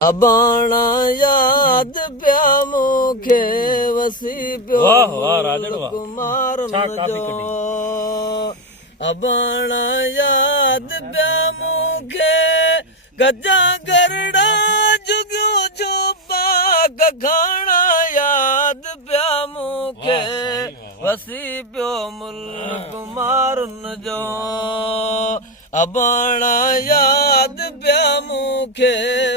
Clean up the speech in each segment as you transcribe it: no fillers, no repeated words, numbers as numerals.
अबाणा याद पिया मूंखे वसी पियो कुमार जो अबाणा याद पिया मूंखे गजा गरड़ा जुगियो चोपा गखाणा याद पिया मूंखे वसी पियो मुल्क मारुन जो अबाणा याद पिया मूंखे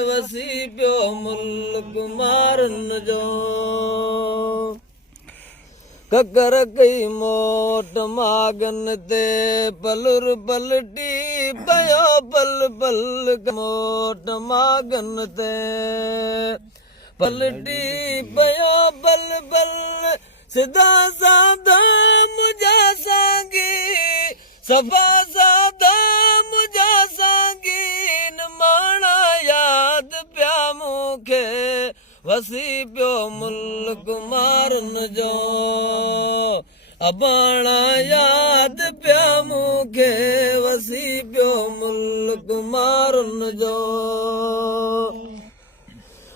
वसी पियो मुल्क मारुन जो ककर कई मोट मागन ते पलुर पलटी पयो पल पल मोट मागन ते पलटी पयो पल पल सिधा साधा मुझा सांगी सफा साधा मुझा सांगी माणा याद पिया मूंखे वसी पियो मुल्क मारुन जो अबाणा याद पिया मूंखे वसी पियो मुल्क मारुन जो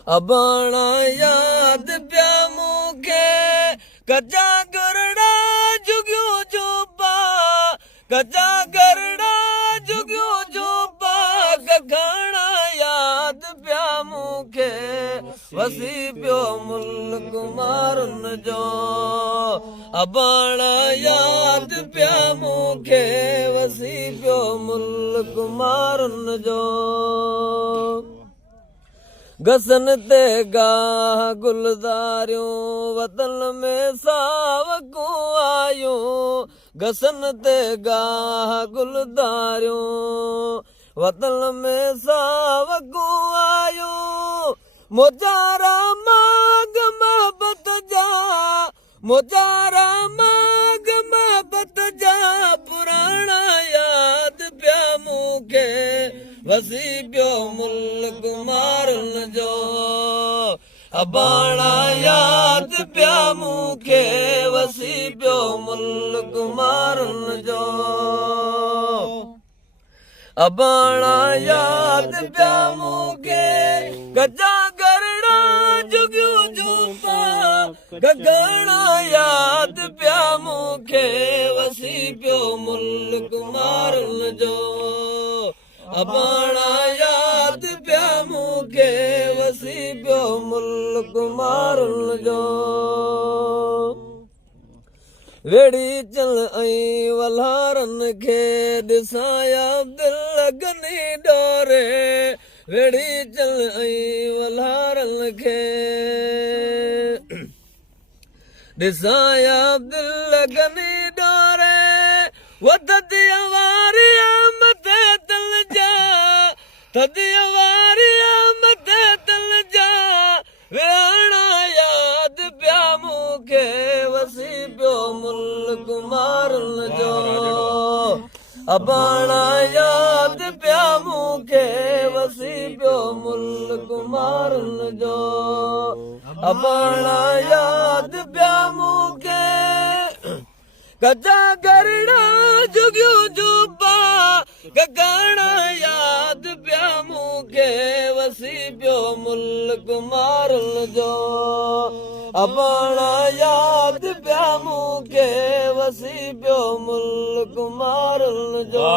अबाणा याद पिया मूंखे कचा गरड़ा जुगियो चोपा कचा गरड़ा जुगियो चोपा गखाणा याद पिया मूंखे वसी पियो मुल्क मारुन जो अबाणा याद पिया मूंखे वसी पियो मुल्क मारुन जो गसन ते गाह गुलदारियूं वतन में सावकूं आयूं गसन ते गाह गुलदारियूं वतन में सावकूं आयूं मोजारा माग महबत जा मोजारा माग महबत जा पुराणा याद पिया मूंखे वसी पियो मुल्क मारुन जो अबाणा याद पिया मूंखे वसी पियो मुल्क मारुन जो अबाणा याद पिया मूंखे गजा गरड़ा जुगियो चोपा गखाणा याद पिया मूंखे वसी पियो मुल्क मारुन जो अबाणा याद पिया मूंखे वसी पियो मुल्क मारुन जो वेड़ी चल ऐं वल्हारन खे ॾिसाया दिल लॻनी डोरे वेड़ी चल ऐं वल्हारन खे ॾिसाया दिल लॻनी डोरे वधदी वारिया मथे तल जा थदी वारिया मथे तल जा विहाणा याद पिया मूंखे वसी पियो मुल्क मारुन जो अबाणा याद पिया मूंखे वसी पियो मुल्क मारुन जो अबाणा याद पिया मूंखे कचा गरड़ा जुगियो चोपा गखाणा याद पिया मूंखे वसी पियो मुल्क मारुन जो अबाणा याद पिया मूंखे वसी पियो मुल्क मारुन जो